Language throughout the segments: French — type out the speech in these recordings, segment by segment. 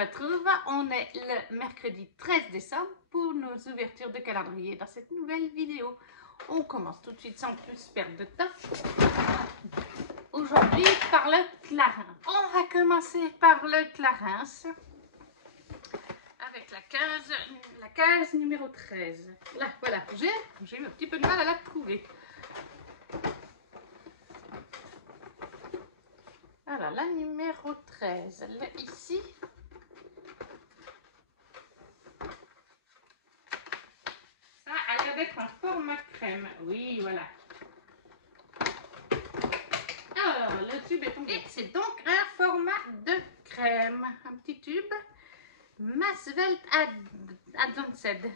retrouve. On est le mercredi 13 décembre pour nos ouvertures de calendrier dans cette nouvelle vidéo. On commence tout de suite sans plus perdre de temps. Aujourd'hui par le Clarins. On va commencer par le Clarins avec la case numéro 13. Là, voilà, j'ai eu un petit peu de mal à la trouver. Alors, la numéro 13, là, ici. Ça a l'air d'être un format crème. Oui, voilà. Alors, le tube est tombé. C'est donc un format de crème. Un petit tube. Masswelt Advanced.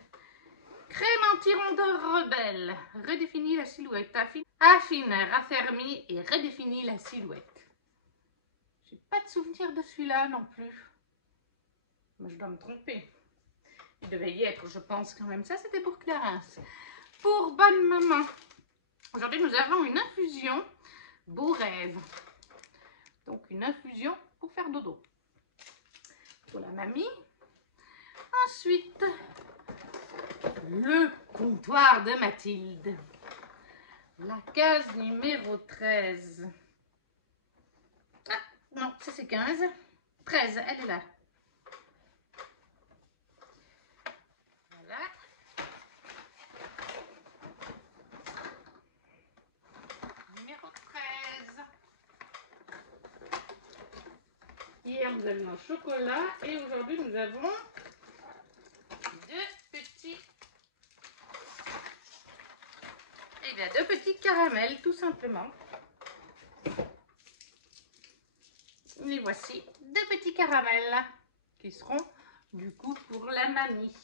Crème anti-rondeur rebelle. Redéfinit la silhouette. Affine, raffermit et redéfinit la silhouette. J'ai pas de souvenir de celui-là non plus. Mais je dois me tromper. Il devait y être, je pense quand même. Ça, c'était pour Clarins. Pour Bonne Maman. Aujourd'hui, nous avons une infusion Beau Rêve. Donc, une infusion pour faire dodo. Pour la mamie. Ensuite, le comptoir de Mathilde. La case numéro 13. Ah, non, ça c'est 15. 13, elle est là. Voilà. Numéro 13. Hier, nous avions un chocolat et aujourd'hui, nous avons deux petits caramels, tout simplement. Les voici, deux petits caramels qui seront du coup pour la mamie.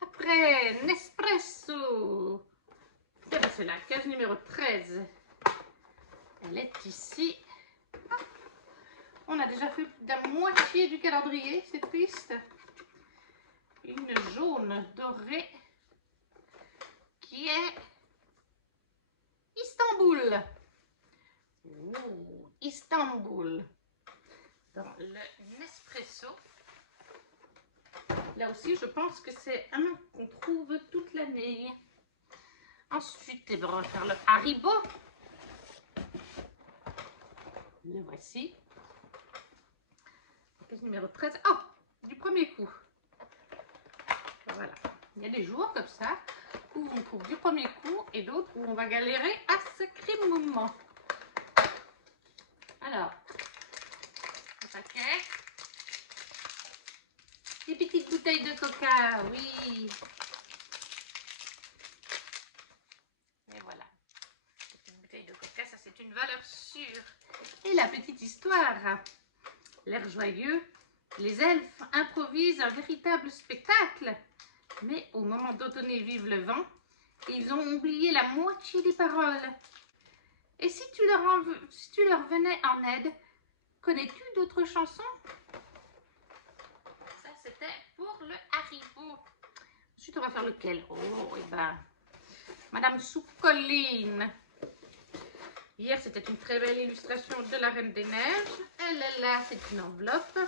Après, Nespresso. C'est la case numéro 13. Elle est ici. On a déjà fait la moitié du calendrier, c'est triste. Une jaune dorée qui est Istanbul. Ouh, Istanbul. Dans le Nespresso. Là aussi, je pense que c'est un qu'on trouve toute l'année. Ensuite, on va faire le Haribo. Le voici. Case numéro 13. Oh, du premier coup. Voilà. Il y a des jours comme ça où on trouve du premier coup et d'autres où on va galérer à sacré moment. Alors, le paquet. Des petites bouteilles de coca, oui. Et voilà. Petite bouteille de coca, ça c'est une valeur sûre. Et la petite histoire. L'air joyeux, les elfes improvisent un véritable spectacle. Mais au moment d'entonner Vive le vent, ils ont oublié la moitié des paroles. Et si tu leur venais en aide, connais-tu d'autres chansons? Ça, c'était pour le Haribo. Ensuite, on va faire lequel? Oh, et ben, Madame Soupe-Colline. Hier, c'était une très belle illustration de la Reine des Neiges. Elle est là, c'est une enveloppe.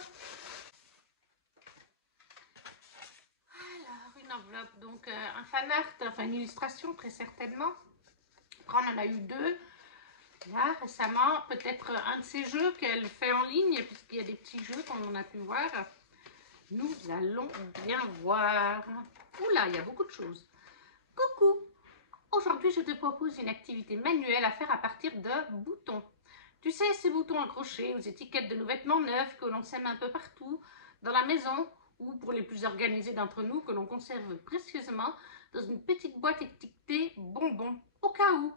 Alors, une enveloppe, donc un fan art, enfin une illustration très certainement. Après, on en a eu deux. Là, récemment, peut-être un de ces jeux qu'elle fait en ligne, puisqu'il y a des petits jeux comme on a pu voir. Nous allons bien voir. Oula, il y a beaucoup de choses. Coucou! Aujourd'hui, je te propose une activité manuelle à faire à partir de boutons. Tu sais, ces boutons accrochés aux étiquettes de nos vêtements neufs que l'on sème un peu partout, dans la maison, ou pour les plus organisés d'entre nous, que l'on conserve précieusement dans une petite boîte étiquetée bonbons, au cas où.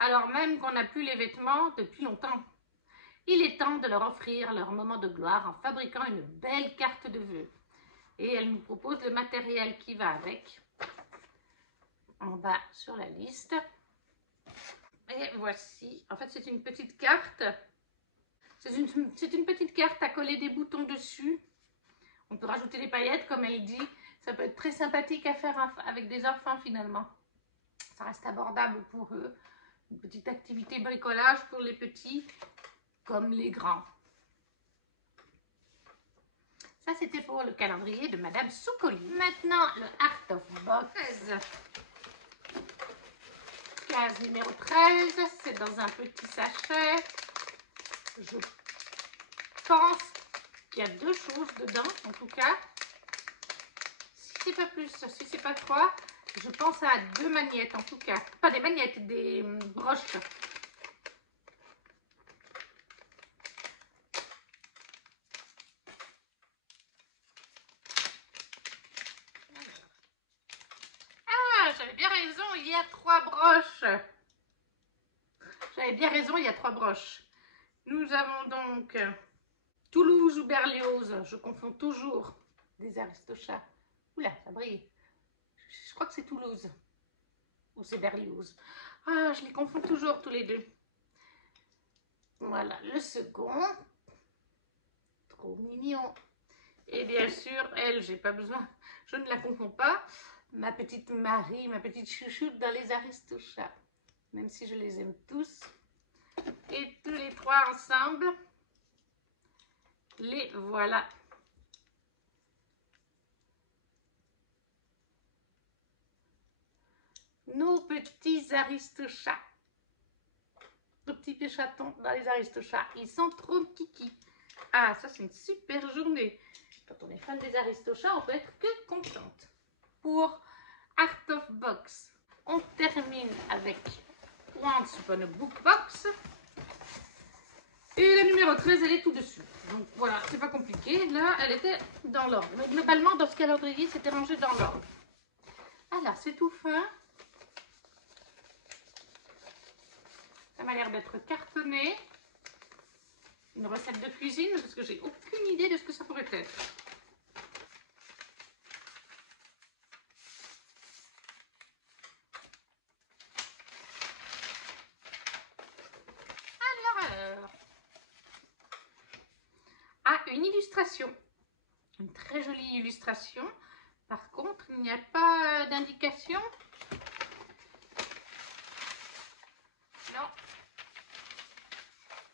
Alors même qu'on n'a plus les vêtements depuis longtemps. Il est temps de leur offrir leur moment de gloire en fabriquant une belle carte de vœux. Et elle nous propose le matériel qui va avec. En bas sur la liste. Et voici, en fait c'est une petite carte. C'est une petite carte à coller des boutons dessus. On peut rajouter des paillettes comme elle dit. Ça peut être très sympathique à faire avec des enfants finalement. Ça reste abordable pour eux. Une petite activité bricolage pour les petits comme les grands. Ça, c'était pour le calendrier de Madame Soukoline. Maintenant, le Art of Box. Case numéro 13. C'est dans un petit sachet. Je pense qu'il y a 2 choses dedans, en tout cas. Si c'est pas plus, si c'est pas 3, je pense à 2 magnettes, en tout cas. Pas des magnettes, des broches. J'avais bien raison, il y a 3 broches. J'avais bien raison, il y a 3 broches. Nous avons donc Toulouse ou Berlioz. Je confonds toujours des Aristochats. Oula, ça brille. Je crois que c'est Toulouse. Ou c'est Berlioz. Ah, je les confonds toujours tous les deux. Voilà, le second. Trop mignon. Et bien sûr, elle, j'ai pas besoin. Je ne la confonds pas. Ma petite Marie, ma petite chouchoute dans les Aristochats. Même si je les aime tous. Et tous les 3 ensemble, les voilà. Nos petits Aristochats. Nos petits chatons dans les Aristochats. Ils sont trop kiki. Ah, ça c'est une super journée. Quand on est fan des Aristochats, on peut être que contente. Pour Art of Box, on termine avec Once Upon a Book Box. Et la numéro 13, elle est tout dessus. Donc voilà, c'est pas compliqué. Là, elle était dans l'ordre. Mais globalement, dans ce calendrier, c'était rangé dans l'ordre. Alors, c'est tout fin. Ça m'a l'air d'être cartonné. Une recette de cuisine, parce que j'ai aucune idée de ce que ça pourrait être. Alors. Ah, une illustration. Une très jolie illustration. Par contre, il n'y a pas d'indication. Non.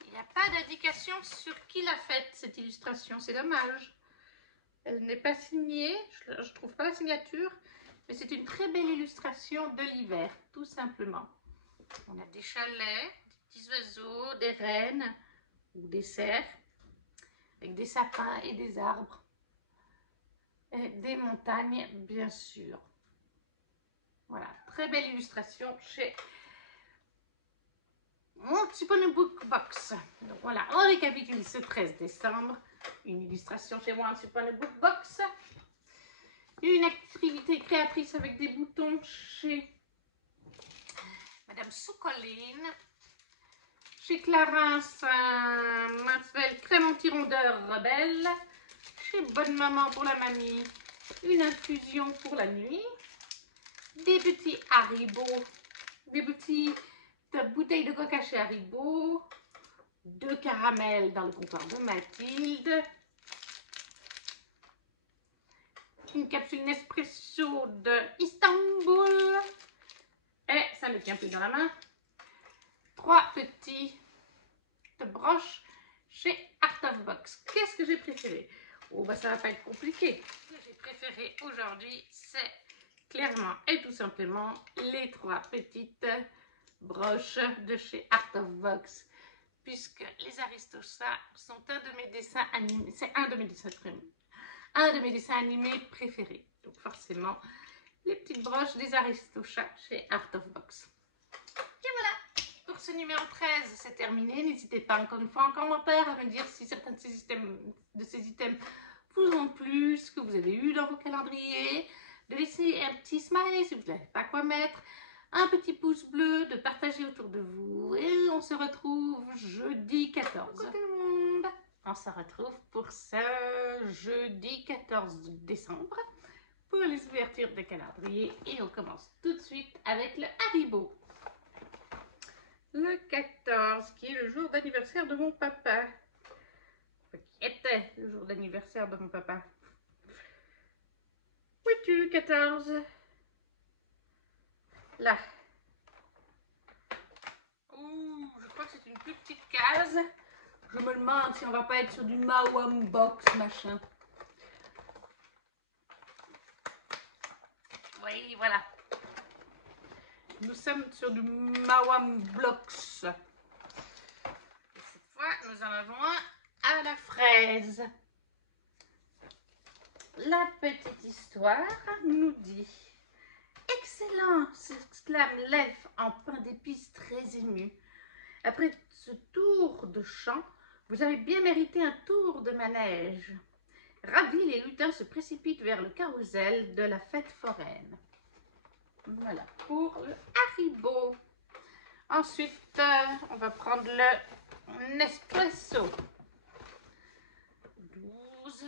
Il n'y a pas d'indication sur qui l'a faite, cette illustration. C'est dommage. Elle n'est pas signée. Je ne trouve pas la signature. Mais c'est une très belle illustration de l'hiver, tout simplement. On a des chalets, des petits oiseaux, des rennes ou des cerfs. Avec des sapins et des arbres. Et des montagnes, bien sûr. Voilà, très belle illustration chez Once Upon a Book Box. Donc voilà, on récapitule ce 13 décembre. Une illustration chez Once Upon a Book Box. Une activité créatrice avec des boutons chez Madame Soukoline. Chez Clarence, un mensuel crème anti-rondeur rebelle. Chez Bonne Maman pour la mamie, une infusion pour la nuit. Des petits Haribo, des petites bouteilles de coca chez Haribo. 2 caramels dans le comptoir de Mathilde. Une capsule Nespresso de Istanbul. Et ça ne tient plus dans la main. 3 petits broches chez Art of Box. Qu'est-ce que j'ai préféré? Oh, bah ça va pas être compliqué. Ce que j'ai préféré aujourd'hui, c'est clairement et tout simplement les 3 petites broches de chez Art of Box. Puisque les Aristochats sont un de mes dessins animés. C'est un de mes dessins animés préférés. Donc forcément, les petites broches des Aristochats chez Art of Box. Et voilà, pour ce numéro 13, c'est terminé. N'hésitez pas encore une fois en commentaire à me dire si certains de ces items vous ont plu, ce que vous avez eu dans vos calendriers, de laisser un petit smiley si vous n'avez pas quoi mettre, un petit pouce bleu, de partager autour de vous. Et on se retrouve jeudi 14. Coucou tout le monde. On se retrouve pour ce jeudi 14 décembre pour les ouvertures de calendrier. Et on commence tout de suite avec le Haribo. Le 14, qui est le jour d'anniversaire de mon papa. Qui était le jour d'anniversaire de mon papa. Où es-tu, 14? Là. Ouh, je crois que c'est une plus petite case. Je me demande si on va pas être sur du Mawam Box, machin. Oui, voilà. Nous sommes sur du Mawam Blocks. Cette fois, nous en avons un à la fraise. La petite histoire nous dit: excellent! S'exclame l'elfe en pain d'épices très ému. Après ce tour de chant, vous avez bien mérité un tour de manège. Ravis, les lutins se précipitent vers le carrousel de la fête foraine. Voilà pour le Haribo. Ensuite, on va prendre le Nespresso. 12,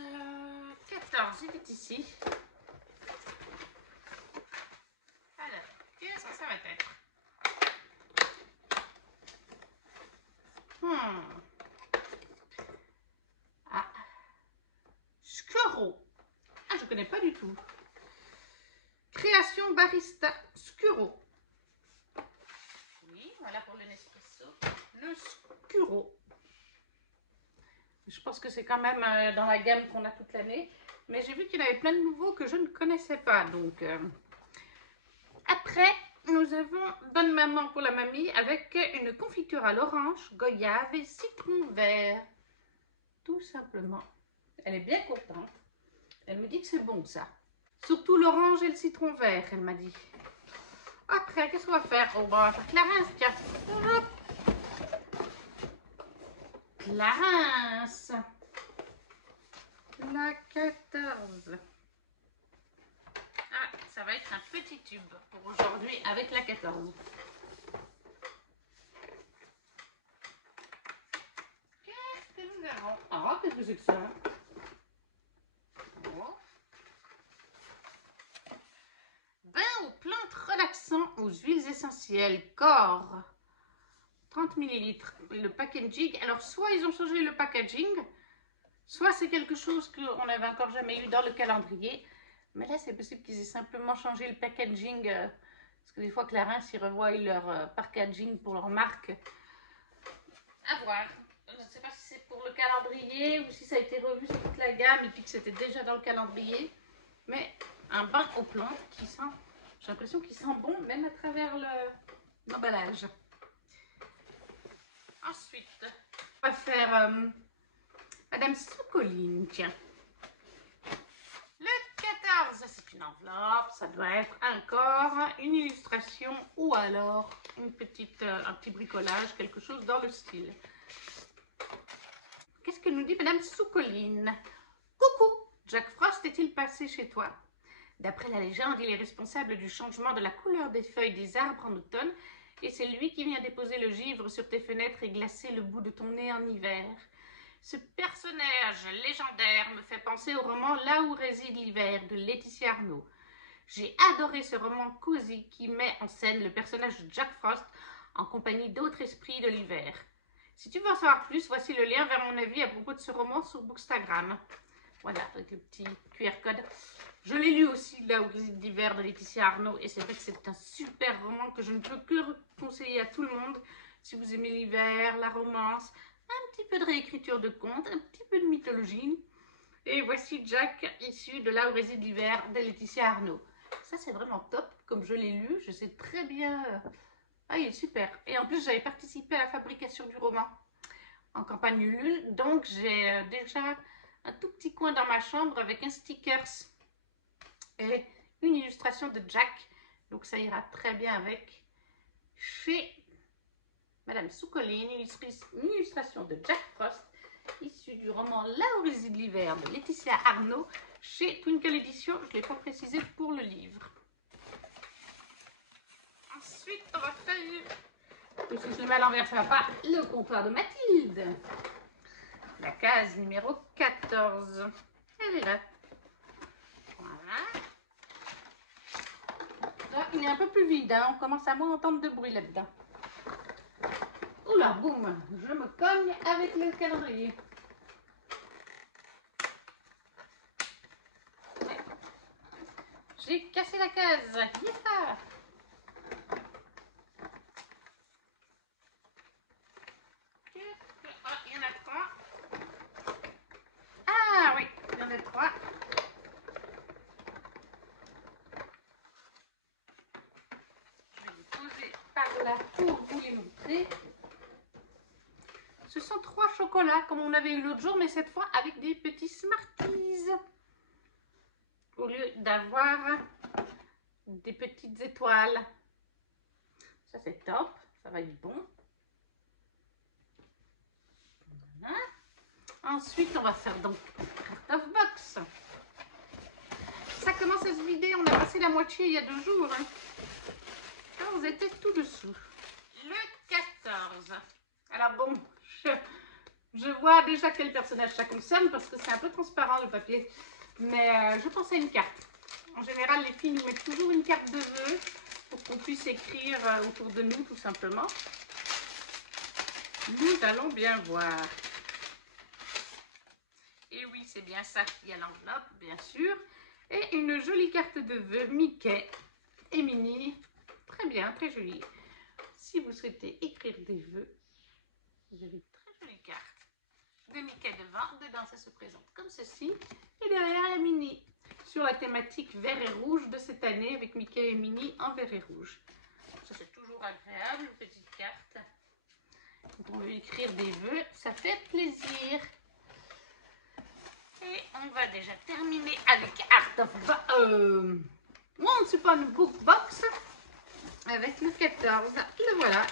14, il est ici. Alors, qu'est-ce que ça va être? Ah, Scuro. Ah, je ne connais pas du tout. Création barista Scuro. Oui, voilà pour le Nespresso. Le Scuro. Je pense que c'est quand même dans la gamme qu'on a toute l'année. Mais j'ai vu qu'il y en avait plein de nouveaux que je ne connaissais pas. Donc, après, nous avons Bonne Maman pour la mamie avec une confiture à l'orange, goyave et citron vert. Tout simplement. Elle est bien contente. Elle me dit que c'est bon ça. Surtout l'orange et le citron vert, elle m'a dit. Après, qu'est-ce qu'on va faire? Oh, bah, on va faire Clarence, tiens. Hop. Clarence. La 14. Ah, ça va être un petit tube pour aujourd'hui avec la 14. Qu'est-ce que nous avons? Ah, qu'est-ce que c'est que ça? Oh. Bain aux plantes relaxants aux huiles essentielles corps. 30 ml. Le packaging. Alors, soit ils ont changé le packaging, soit c'est quelque chose qu'on n'avait encore jamais eu dans le calendrier. Mais là, c'est possible qu'ils aient simplement changé le packaging. Parce que des fois, Clarins, ils revoient leur packaging pour leur marque. À voir. Je ne sais pas si c'est pour le calendrier ou si ça a été revu sur toute la gamme et puis que c'était déjà dans le calendrier. Mais un bain aux plantes qui sent, j'ai l'impression qu'il sent bon même à travers l'emballage. Ensuite, on va faire Madame Socoline, tiens. Le 14, c'est une enveloppe, ça doit être encore une illustration ou alors un petit bricolage, quelque chose dans le style. Qu'est-ce que nous dit Madame Socoline? Coucou, Jack Frost est-il passé chez toi? D'après la légende, il est responsable du changement de la couleur des feuilles des arbres en automne et c'est lui qui vient déposer le givre sur tes fenêtres et glacer le bout de ton nez en hiver. Ce personnage légendaire me fait penser au roman Là où réside l'hiver de Laetitia Arnaud. J'ai adoré ce roman cosy qui met en scène le personnage de Jack Frost en compagnie d'autres esprits de l'hiver. Si tu veux en savoir plus, voici le lien vers mon avis à propos de ce roman sur Bookstagram. Voilà, avec le petit QR code. Je l'ai lu aussi, Là où réside l'hiver de Laetitia Arnaud, et c'est vrai que c'est un super roman que je ne peux que conseiller à tout le monde. Si vous aimez l'hiver, la romance, un petit peu de réécriture de contes, un petit peu de mythologie. Et voici Jack, issu de Là où réside l'hiver de Laetitia Arnaud. Ça, c'est vraiment top, comme je l'ai lu, je sais très bien... Ah, il est super. Et en plus, j'avais participé à la fabrication du roman en campagne Ulule, donc j'ai déjà un tout petit coin dans ma chambre avec un stickers et une illustration de Jack, donc ça ira très bien avec. Chez Madame Socoline, une illustration de Jack Frost, issue du roman Là où réside l'hiver de Laetitia Arnaud, chez Twinkle Edition, je ne l'ai pas précisé pour le livre. Ensuite, on va faire, et si je le mets à l'envers, ça ne va pas, le comptoir de Mathilde. La case numéro 14. Elle est là. Voilà. Là, il est un peu plus vide, hein. On commence à moins entendre de bruit là-dedans. Oula, boum, je me cogne avec le calendrier. Ouais. J'ai cassé la case. Yeah. Ah, il y en a 3. Ah oui, il y en a 3. par là pour vous les montrer. Ce sont 3 chocolats comme on avait eu l'autre jour, mais cette fois avec des petits Smarties. Au lieu d'avoir des petites étoiles. Ça c'est top, ça va être bon. Voilà. Ensuite, on va faire donc Cart of Box. Ça commence à se vider, on a passé la moitié il y a 2 jours. Hein. Là, vous étiez tout dessous. Le 14. Alors bon, je vois déjà quel personnage ça concerne parce que c'est un peu transparent le papier. Mais je pense à une carte. En général, les filles nous mettent toujours une carte de vœux pour qu'on puisse écrire autour de nous tout simplement. Nous allons bien voir. Et oui, c'est bien ça. Il y a l'enveloppe, bien sûr. Et une jolie carte de vœux Mickey et Minnie. Très bien, très jolie. Si vous souhaitez écrire des vœux, vous avez une très jolie carte de Mickey devant. Dedans, ça se présente comme ceci. Et derrière, la Minnie. Sur la thématique vert et rouge de cette année avec Mickey et Minnie en vert et rouge. Ça, c'est toujours agréable, une petite carte. Quand on veut écrire des vœux, ça fait plaisir. Et on va déjà terminer avec Once Upon a Book Box avec le 14. Le voilà,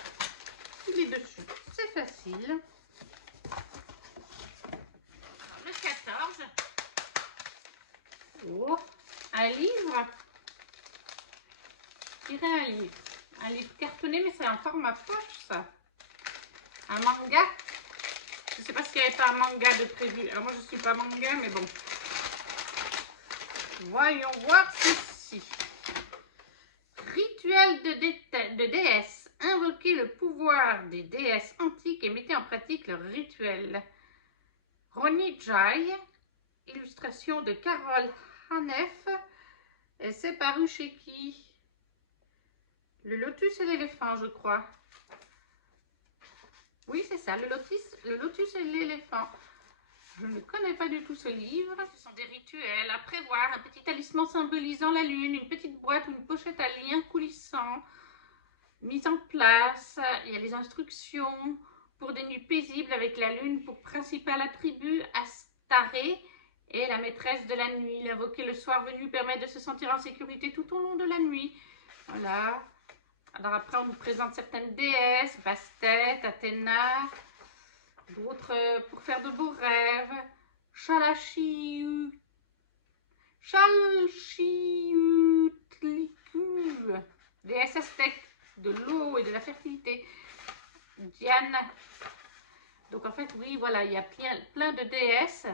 il est dessus, c'est facile. Alors, le 14, oh, un livre, je dirais un livre cartonné, mais c'est un format poche ça. Un manga. Je ne sais pas s'il n'y avait pas un manga de prévu. Alors moi je ne suis pas manga, mais bon. Voyons voir ceci. Rituel de déesse. Invoquez le pouvoir des déesses antiques et mettez en pratique leur rituel. Ronnie Jai. Illustration de Carole Hanef. Et c'est paru chez qui? Le lotus et l'éléphant, je crois. Oui, c'est ça, le lotus et l'éléphant. Je ne connais pas du tout ce livre. Ce sont des rituels à prévoir. Un petit talisman symbolisant la lune, une petite boîte ou une pochette à lien coulissant. Mise en place. Il y a les instructions pour des nuits paisibles avec la lune pour principal attribut, Astaré et la maîtresse de la nuit. L'invoquer le soir venu permet de se sentir en sécurité tout au long de la nuit. Voilà. Alors après, on nous présente certaines déesses, Bastet, Athéna, d'autres pour faire de beaux rêves, Chalchiuhtlicue, déesse aztèque de l'eau et de la fertilité, Diane. Donc en fait, oui, voilà, il y a plein de déesses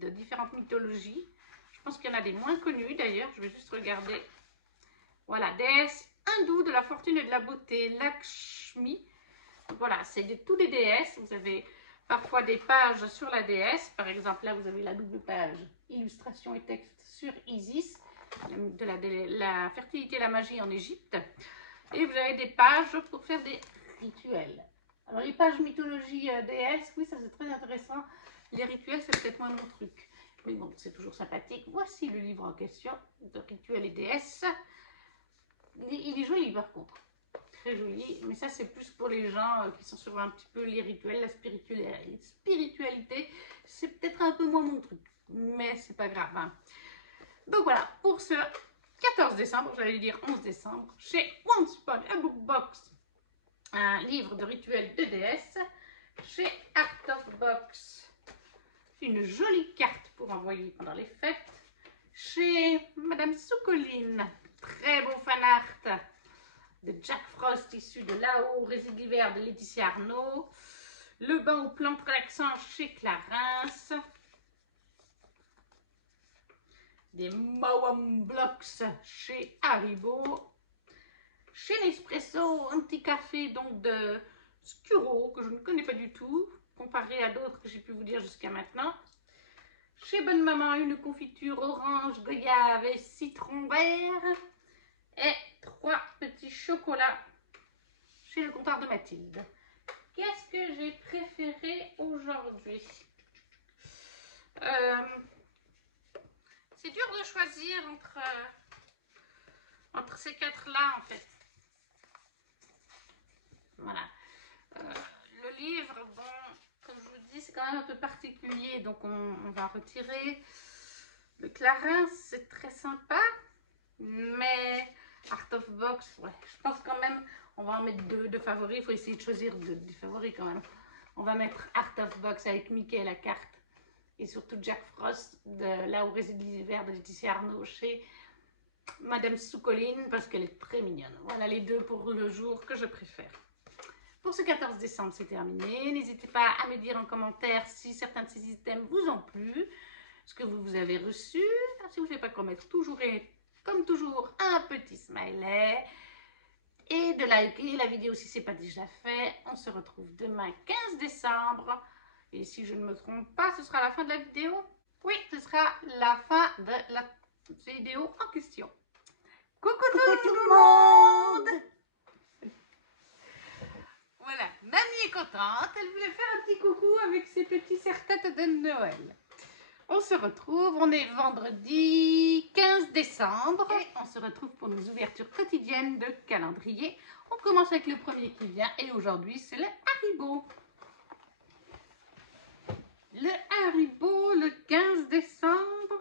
de différentes mythologies. Je pense qu'il y en a des moins connues d'ailleurs, je vais juste regarder. Voilà, déesse hindoue de la fortune et de la beauté, Lakshmi. Voilà, c'est tous des déesses. Vous avez parfois des pages sur la déesse. Par exemple, là, vous avez la double page illustration et texte sur Isis, de la fertilité et la magie en Égypte. Et vous avez des pages pour faire des rituels. Alors, les pages mythologie déesse, oui, ça c'est très intéressant. Les rituels, c'est peut-être moins mon truc. Mais bon, c'est toujours sympathique. Voici le livre en question de rituels et déesses. Il est joli par contre, très joli, mais ça c'est plus pour les gens qui sont sur un petit peu les rituels, la spiritualité, c'est peut-être un peu moins mon truc, mais c'est pas grave. Hein. Donc voilà, pour ce 14 décembre, j'allais dire 11 décembre, chez Once Upon a Book Box, un livre de rituels de déesse, chez Art of Box, une jolie carte pour envoyer pendant les fêtes, chez Madame Soucoline, très beau fan art de Jack Frost issu de Là-haut, Réside l'hiver de Laetitia Arnaud. Le bain aux plantes relaxant chez Clarins. Des Mawam Blocks chez Haribo. Chez Nespresso, un petit café donc de Scuro que je ne connais pas du tout, comparé à d'autres que j'ai pu vous dire jusqu'à maintenant. Chez Bonne Maman, une confiture orange, goyave et citron vert. Et 3 petits chocolats chez le comptoir de Mathilde. Qu'est-ce que j'ai préféré aujourd'hui? C'est dur de choisir entre ces 4-là en fait. un peu particulier, donc on va retirer. Le Clarins, c'est très sympa, mais Art of Box, ouais, je pense quand même, on va en mettre deux favoris. Il faut essayer de choisir des favoris quand même. On va mettre Art of Box avec Mickey à la carte. Et surtout Jack Frost, de Là où réside l'hiver de Laetitia Arnaud chez Madame Soucoline, parce qu'elle est très mignonne. Voilà les deux pour le jour que je préfère. Pour ce 14 décembre, c'est terminé. N'hésitez pas à me dire en commentaire si certains de ces items vous ont plu, ce que vous avez reçu. Si vous ne savez pas quoi mettre, comme toujours, un petit smiley. Et de liker la vidéo si ce n'est pas déjà fait. On se retrouve demain 15 décembre. Et si je ne me trompe pas, ce sera la fin de la vidéo. Oui, ce sera la fin de la vidéo en question. Coucou tout le monde! Voilà, mamie est contente. Elle voulait faire un petit coucou avec ses petits serre-têtes de Noël. On se retrouve, on est vendredi 15 décembre. Et on se retrouve pour nos ouvertures quotidiennes de calendrier. On commence avec le premier qui vient et aujourd'hui c'est le Haribo. Le Haribo, le 15 décembre.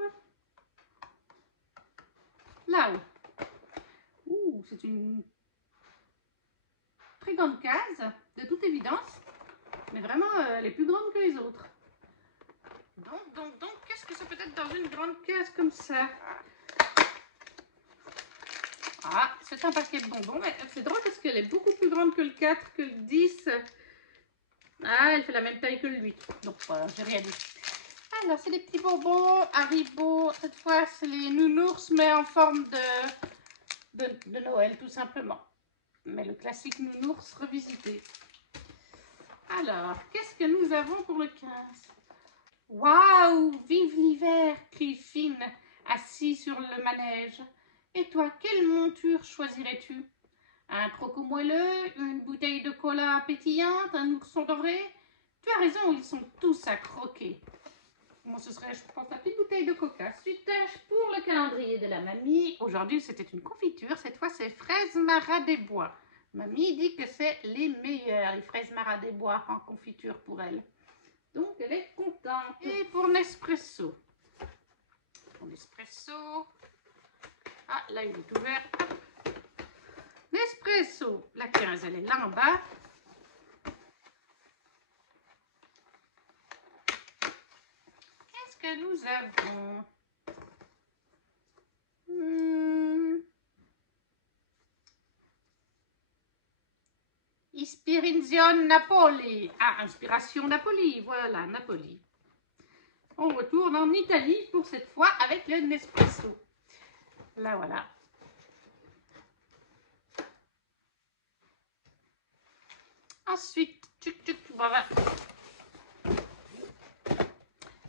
Là-haut. Ouh, c'est une très grande case, de toute évidence. Mais vraiment, elle est plus grande que les autres. Donc, qu'est-ce que ça peut être dans une grande case comme ça? Ah, c'est un paquet de bonbons. Mais c'est drôle parce qu'elle est beaucoup plus grande que le 4, que le 10. Ah, elle fait la même taille que le 8. Donc, j'ai rien dit. Alors, c'est des petits bonbons Haribo. Cette fois, c'est les nounours, mais en forme de Noël, tout simplement. Mais le classique nounours revisité. Alors, qu'est-ce que nous avons pour le 15? Waouh! Vive l'hiver! Crie Finn, assis sur le manège. Et toi, quelle monture choisirais-tu? Un croco moelleux, une bouteille de cola pétillante, un ourson doré? Tu as raison, ils sont tous à croquer. Moi, ce serait, je pense, la petite bouteille de coca. Ensuite, pour le calendrier de la mamie, aujourd'hui, c'était une confiture. Cette fois, c'est fraises Marat des Bois. Mamie dit que c'est les meilleures, les fraises Marat des Bois en confiture pour elle. Donc, elle est contente. Et pour Nespresso. Pour Nespresso. Ah, là, il est ouvert. Hop. Nespresso. La 15, elle est là en bas. Qu'est-ce que nous avons? Ispiration Napoli. Ah, Inspiration Napoli. Voilà, Napoli. On retourne en Italie pour cette fois avec le Nespresso. Là, voilà. Ensuite, voilà.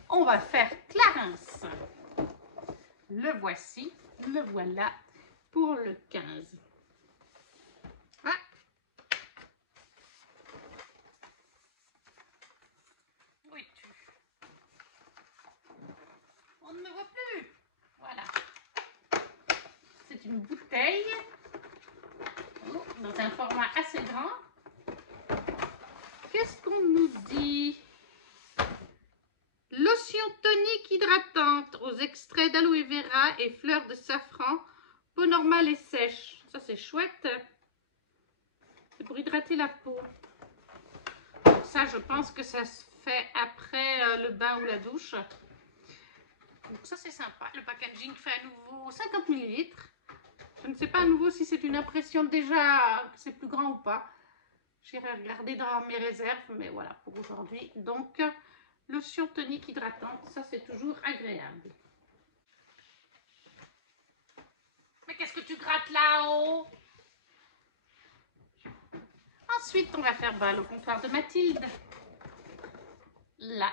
On va faire Clarins. Le voici, le voilà pour le 15. Ah. Où es-tu? On ne me voit plus. Voilà. C'est une bouteille dans un format assez grand. Qu'est-ce qu'on nous dit? Lotion tonique hydratante aux extraits d'aloe vera et fleurs de safran, peau normale et sèche. Ça, c'est chouette. C'est pour hydrater la peau. Ça, je pense que ça se fait après le bain ou la douche. Donc ça, c'est sympa. Le packaging fait à nouveau 50 ml. Je ne sais pas à nouveau si c'est une impression déjà que c'est plus grand ou pas. J'irai regarder dans mes réserves, mais voilà pour aujourd'hui. Donc, lotion tonique hydratante, ça c'est toujours agréable. Mais qu'est-ce que tu grattes là-haut? Ensuite, on va faire le comptoir de Mathilde. Là,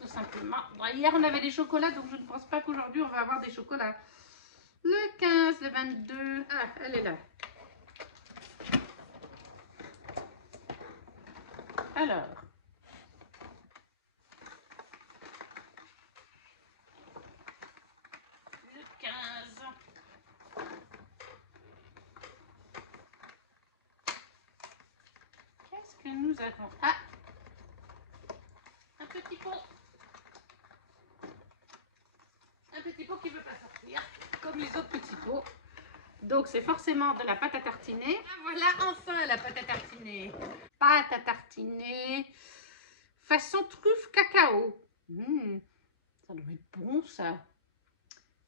tout simplement. Bon, hier, on avait des chocolats, donc je ne pense pas qu'aujourd'hui, on va avoir des chocolats. Le 15, le 22. Ah, elle est là. Alors. Le 15. Qu'est-ce que nous avons? Ah! Un petit pot. Un petit pot qui ne veut pas sortir, comme les autres petits pots. Donc c'est forcément de la pâte à tartiner. Ah, voilà enfin la pâte à tartiner. Pâte à tartiner façon truffe cacao. Ça doit être bon ça.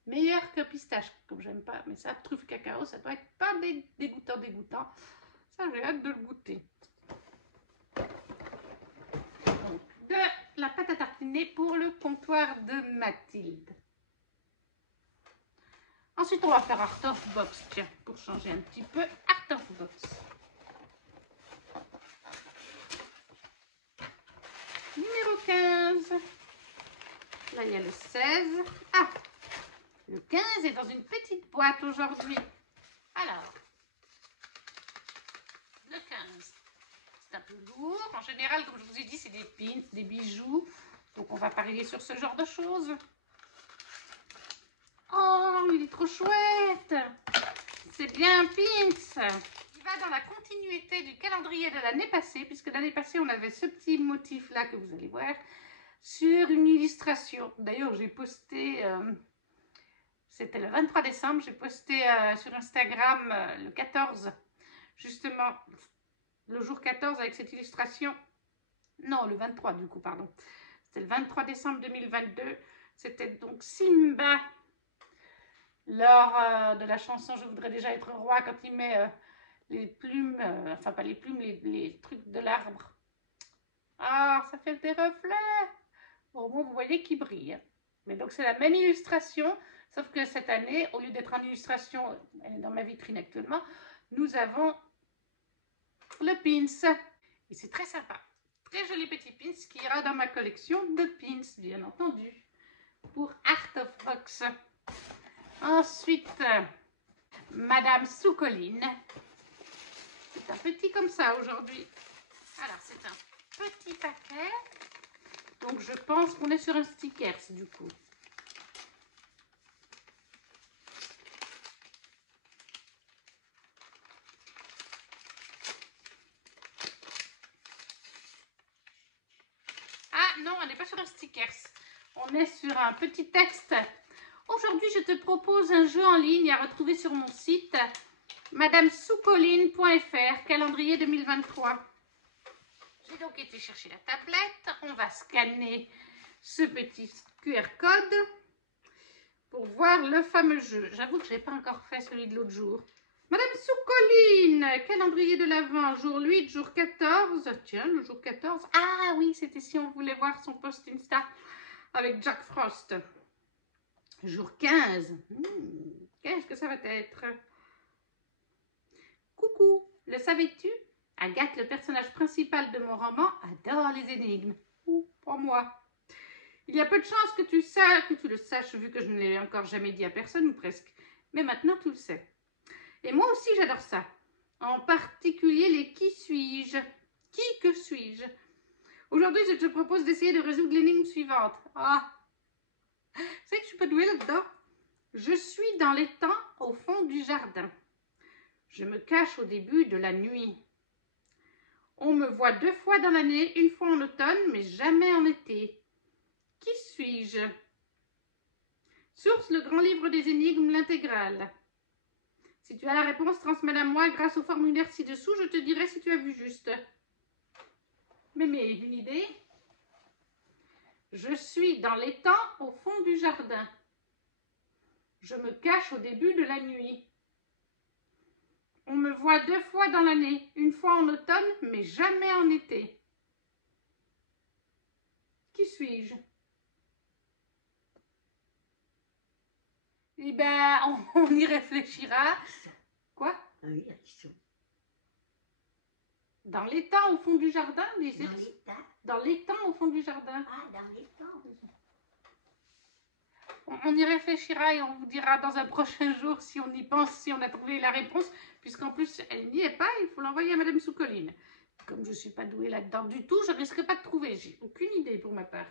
Meilleur que pistache, comme j'aime pas. Mais ça, truffe cacao, ça doit être pas dégoûtant. Ça, j'ai hâte de le goûter. Donc, de la pâte à tartiner pour le comptoir de Mathilde. Ensuite, on va faire Art of Box, tiens, pour changer un petit peu. Art of Box. Numéro 15. Là, il y a le 16. Ah, le 15 est dans une petite boîte aujourd'hui. Alors, le 15, c'est un peu lourd. En général, comme je vous ai dit, c'est des pins, des bijoux. Donc, on va parier sur ce genre de choses. Oh, il est trop chouette. C'est bien un pins. Il va dans la continuité du calendrier de l'année passée, puisque l'année passée, on avait ce petit motif-là que vous allez voir sur une illustration. D'ailleurs, j'ai posté, c'était le 23 décembre, j'ai posté sur Instagram le 14, justement, le jour 14 avec cette illustration. Non, le 23 du coup, pardon. C'était le 23 décembre 2022. C'était donc Simba lors de la chanson Je voudrais déjà être roi, quand il met les plumes, enfin pas les plumes, les trucs de l'arbre. Ah, ça fait des reflets. Au moins, vous voyez qu'il brille. Mais donc, c'est la même illustration, sauf que cette année, au lieu d'être en illustration, elle est dans ma vitrine actuellement, nous avons le pins. Et c'est très sympa. Très joli petit pins qui ira dans ma collection de pins, bien entendu, pour Art of Box. Ensuite, Madame Soucoline. C'est un petit comme ça aujourd'hui. Alors, c'est un petit paquet. Donc, je pense qu'on est sur un stickers du coup. Ah non, on n'est pas sur un stickers. On est sur un petit texte. Aujourd'hui, je te propose un jeu en ligne à retrouver sur mon site madamesoucoline.fr, calendrier 2023. J'ai donc été chercher la tablette. On va scanner ce petit QR code pour voir le fameux jeu. J'avoue que je n'ai pas encore fait celui de l'autre jour. Madame Soucoline, calendrier de l'Avent, jour 8, jour 14. Tiens, le jour 14. Ah oui, c'était si on voulait voir son post Insta avec Jack Frost. Jour 15. Qu'est-ce que ça va être? Coucou, le savais-tu? Agathe, le personnage principal de mon roman, adore les énigmes. Ou pas moi. Il y a peu de chances que tu le saches, vu que je ne l'ai encore jamais dit à personne, ou presque. Mais maintenant, tu le sais. Et moi aussi, j'adore ça. En particulier les qui suis-je. Qui que suis-je? Aujourd'hui, je te propose d'essayer de résoudre l'énigme suivante. Ah, c'est que je suis pas douée là-dedans. Je suis dans l'étang au fond du jardin. Je me cache au début de la nuit. On me voit 2 fois dans l'année, une fois en automne, mais jamais en été. Qui suis-je? Source, le grand livre des énigmes, l'intégrale. Si tu as la réponse, transmets-la moi grâce au formulaire ci-dessous, je te dirai si tu as vu juste. Mémé, une idée? Je suis dans l'étang au fond du jardin. Je me cache au début de la nuit. On me voit 2 fois dans l'année, une fois en automne, mais jamais en été. Qui suis-je? Eh bien, on y réfléchira. Quoi? Oui, ils sont Dans l'étang au fond du jardin? dans l'état. Dans l'étang au fond du jardin. Ah, dans l'étang. On y réfléchira et on vous dira dans un prochain jour si on y pense, si on a trouvé la réponse, puisqu'en plus, elle n'y est pas, il faut l'envoyer à Madame Soucoline. Comme je ne suis pas douée là-dedans du tout, je ne risquerai pas de trouver, j'ai aucune idée pour ma part.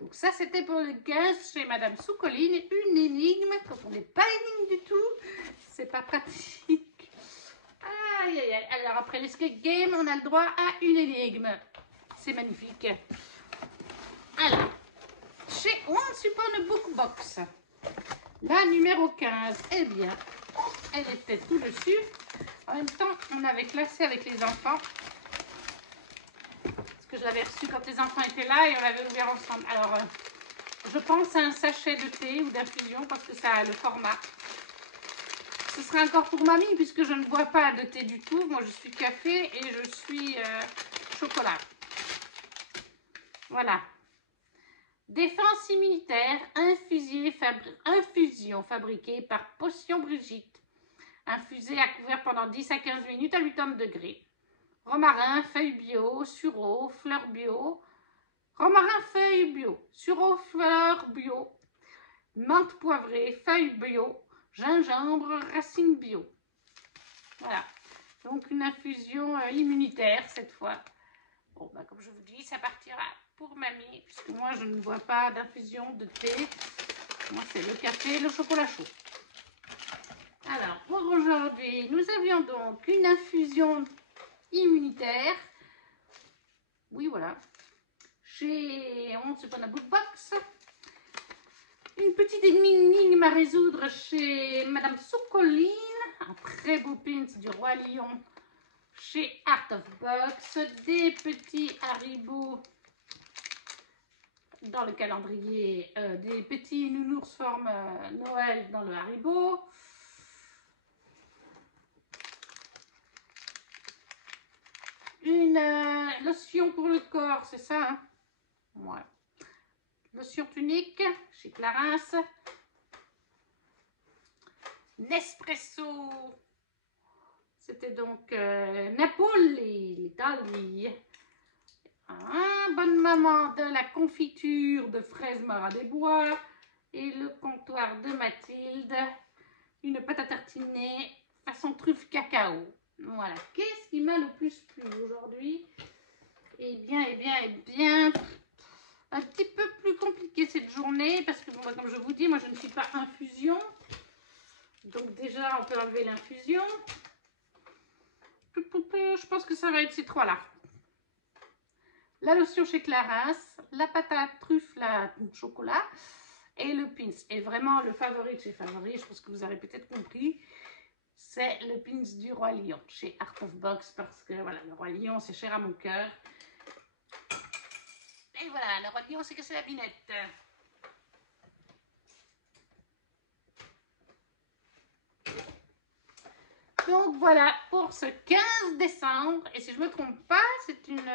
Donc ça, c'était pour le 15 chez Madame Soucoline, une énigme, quand on n'est pas énigme du tout, c'est pas pratique. Aïe, aïe, aïe. Alors après l'escape game, on a le droit à une énigme. C'est magnifique. Once Upon a Book Box. La numéro 15. Eh bien, elle était tout dessus. En même temps, on avait classé avec les enfants. Parce que je l'avais reçu quand les enfants étaient là et on l'avait ouvert ensemble. Alors, je pense à un sachet de thé ou d'infusion parce que ça a le format. Ce serait encore pour mamie puisque je ne bois pas de thé du tout. Moi, je suis café et je suis chocolat. Voilà. Défense immunitaire, infusion fabriquée par Potion Brigitte. Infusée à couvert pendant 10 à 15 minutes à 80 degrés. Romarin, feuilles bio, sureau, fleurs bio. Romarin, feuilles bio, sureau, fleurs bio. Menthe poivrée, feuilles bio. Gingembre, racines bio. Voilà. Donc une infusion immunitaire cette fois. Bon, bah, comme je vous dis, ça partira pour mamie, puisque moi je ne bois pas d'infusion de thé. Moi c'est le café et le chocolat chaud. Alors pour aujourd'hui, nous avions donc une infusion immunitaire. Oui, voilà. Chez Once Upon a Book Box. Une petite énigme à résoudre chez Madame Soucoline. Un très beau pins du Roi Lion chez Art of Box. Des petits Haribo dans le calendrier, des petits nounours forme Noël dans le Haribo. Une lotion pour le corps, c'est ça, hein? Ouais. Lotion tunique chez Clarins. Nespresso. C'était donc Napoli, l'Italie. Bonne maman de la confiture de fraises Marat des Bois et le comptoir de Mathilde. Une pâte à tartiner façon truffe cacao. Voilà. Qu'est-ce qui m'a le plus plu aujourd'hui? Eh bien, un petit peu plus compliqué cette journée parce que, bon, comme je vous dis, moi je ne suis pas infusion. Donc déjà, on peut enlever l'infusion. Je pense que ça va être ces trois-là. La lotion chez Clarins, la pâte à truffe, la chocolat et le pins. Et vraiment, le favori de chez Favori, je pense que vous avez peut-être compris, c'est le pins du Roi Lion chez Art of Box parce que voilà, le Roi Lion, c'est cher à mon cœur. Et voilà, le Roi Lion, c'est que c'est la pinette. Donc voilà pour ce 15 décembre. Et si je ne me trompe pas, c'est une...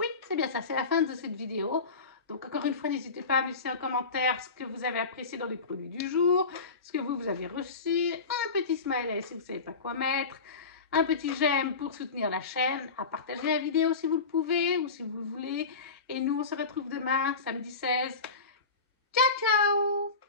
Oui, c'est bien ça, c'est la fin de cette vidéo. Donc encore une fois, n'hésitez pas à laisser un commentaire ce que vous avez apprécié dans les produits du jour, ce que vous avez reçu, un petit smiley si vous ne savez pas quoi mettre, un petit j'aime pour soutenir la chaîne, à partager la vidéo si vous le pouvez ou si vous le voulez. Et nous, on se retrouve demain, samedi 16. Ciao, ciao!